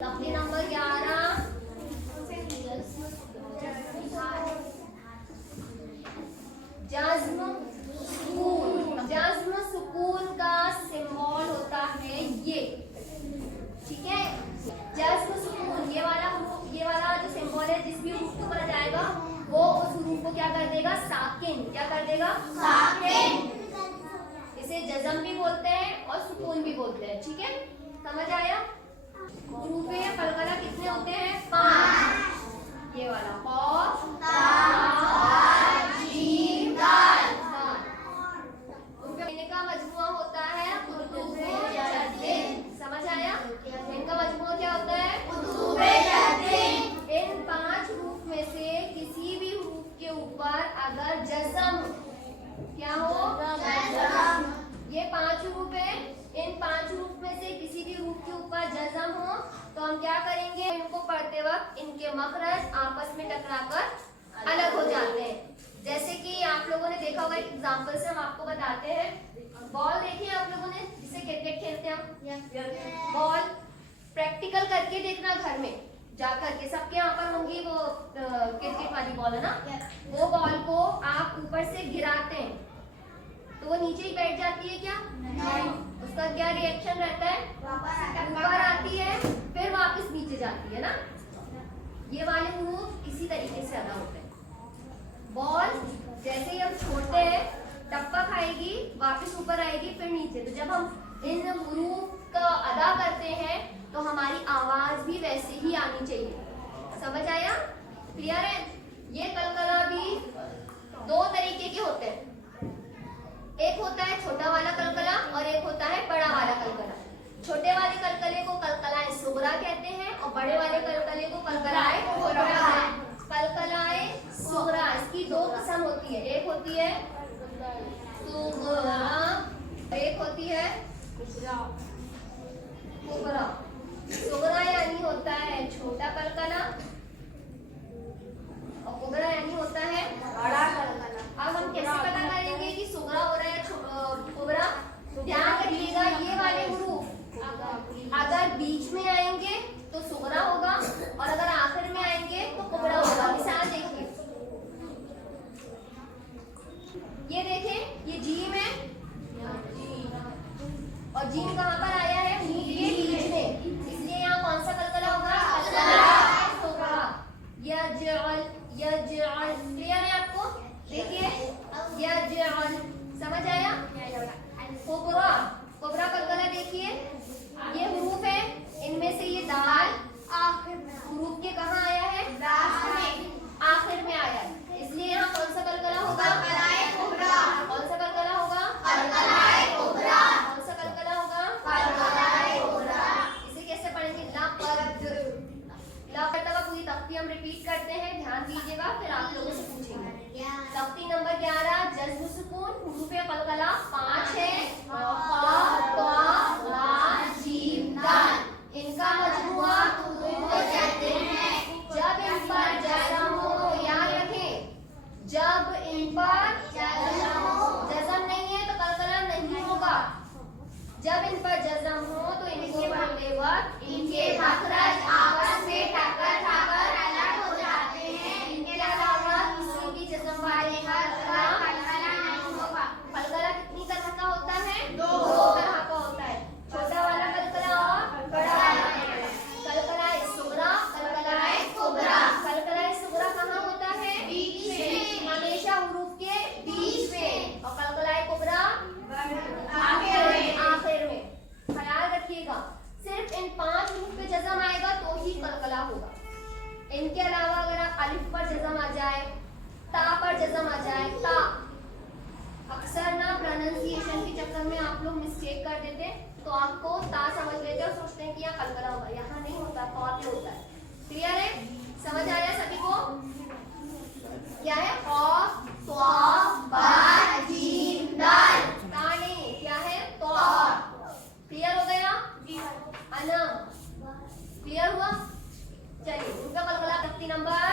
तख्ती नंबर 11 जज्म सुकून। जज्म सुकून का सिंबल होता है ये, ठीक है। जज्म सुकून ये वाला जो सिंबल है, जिस भी रूप को पढ़ा जाएगा वो उस रूप को क्या कर देगा, साकिन। क्या कर देगा, साकिन। इसे जज्म भी बोलते हैं और सुकून भी बोलते हैं, ठीक है। समझ आया। रूपे कलकला कितने होते हैं, 5। ये वाला कौफ जीम दाल। इनका मजमुआ होता है कुतुबे जद्दीन। समझ आया। इनका मजमुआ क्या होता है, कुतुबे जद्दीन। इन 5 रूप में से किसी भी रूप के ऊपर अगर जज़म क्या हो, जज़म, ये 5 रूप है, इन 5 रूप में से किसी भी रूप के ऊपर जज़म हो तो हम क्या करेंगे, इनको पढ़ते वक्त इनके मखरज आपस में टकराकर अलग हो जाते हैं। जैसे कि आप लोगों ने देखा होगा, एक एग्जांपल से हम आपको बताते हैं। बॉल देखिए आप लोगों ने, जिसे क्रिकेट खेलते हैं, बॉल प्रैक्टिकल करके देखना घर में जाकर के। सबके यहाँ पर होंगी वो क्रिकेट वाली बॉल, है ना। वो बॉल को आप ऊपर से गिराते हैं तो वो नीचे ही बैठ जाती है क्या, नहीं। उसका क्या रिएक्शन रहता है, ऊपर आती है फिर वापस नीचे जाती है ना। ये वाले हुरूफ इसी तरीके से अदा होते हैं। बॉल जैसे ही हम छोड़ते हैं टप्पा खाएगी, वापस ऊपर आएगी, फिर नीचे। तो जब हम इन हुरूफ का अदा करते हैं तो हमारी आवाज भी वैसे ही आनी चाहिए। समझ आया, क्लियर है। ये कलकला भी 2 तरीके के होते हैं। एक होता है छोटा वाला कलकला और एक होता है बड़ा वाला कलकला। छोटे वाले कलकले को कलकलाए सुगरा कहते हैं और बड़े वाले कलकले को कलकलाए कुबरा। कलकलाए सुगरा, इसकी 2 किस्म होती है। एक होती है सुगरा, एक होती है कुबरा। सुगरा यानी होता है छोटा कलकला और कुबरा यानी होता है बड़ा कलकला। अब हम कैसे पता करेंगे कि सुगरा हो रहा है कुबरा? ध्यान रखिएगा, ये वाले हुरूफ अगर बीच में आएंगे तो सुगरा होगा और अगर आखिर में आएंगे तो कुबरा होगा। मिसाल देखिए, ये देखें, ये जीम है और जीम कहाँ पर आया है, मीम के बीच में, इसलिए यहाँ कौन सा कलकला होगा, सुगरा। यजअल, यजअल, क्लियर है आपको? देखिए यजअल, समझ आया। कुबरा, कुबरा कलकला देखिए, ये हुरूफ है, इनमें से ये दाल हुरूफ के कहाँ आया है, आखिर में आया है, इसलिए यहाँ कौन सा कलकला होगा, कौन सा कलकला होगा, कौन सा कलकला होगा। इसे कैसे पढ़ेंगे, ला करता हुआ पूरी तख्ती हम रिपीट करते हैं, ध्यान दीजिएगा, फिर आप लोगों से पूछेंगे। तख्ती नंबर 11 जज्म सुकून, हुरूफ कलकला 5 है। इनका मजमुआ जब इन पर जज़म हो, याद रखें, जब इन पर जज़म नहीं है तो कलकला नहीं होगा। जब इन पर जज़म हो तो इनको पढ़ते वक्त इनके मखरज आपस में टकराकर अलग हो जाते हैं। इनके अलावा किसी भी जज़म वाले कलकला नहीं होगा। कलकला कितनी तरह का होता है, 2 तरह का होता है, छोटा वाला कलकला और बड़ा वाला कलकला। कलकलाए सुगरा, कलकलाए कुबरा। कलकलाए सुगरा कहाँ होता है, बीच में, हमेशा हुरूफ के बीच में, और कलकलाए कुबरा आखिर में। ख्याल रखिएगा, सिर्फ इन 5 रूप पे जज़म आएगा तो ही कलकला होगा। इनके अलावा अगर आप अलिफ पर जज़म आ जाए, ता पर जज़म आ जाए, ता, अक्सर ना प्रोनाउंसिएशन के चक्कर में आप लोग मिस्टेक कर देते हैं, तो आपको ता समझ लेते हैं और सोचते हैं कि यहाँ कलकला होगा, यहाँ नहीं होता, कॉफ पे होता है। क्लियर है, समझ आया सभी को? क्या है, कॉफ, स्वाफ, बा, जीम, दाल। ता नहीं, क्या है, तो। क्लियर हो गया? अना क्लियर हुआ? चलिए, उनका कलकला तख्ती नंबर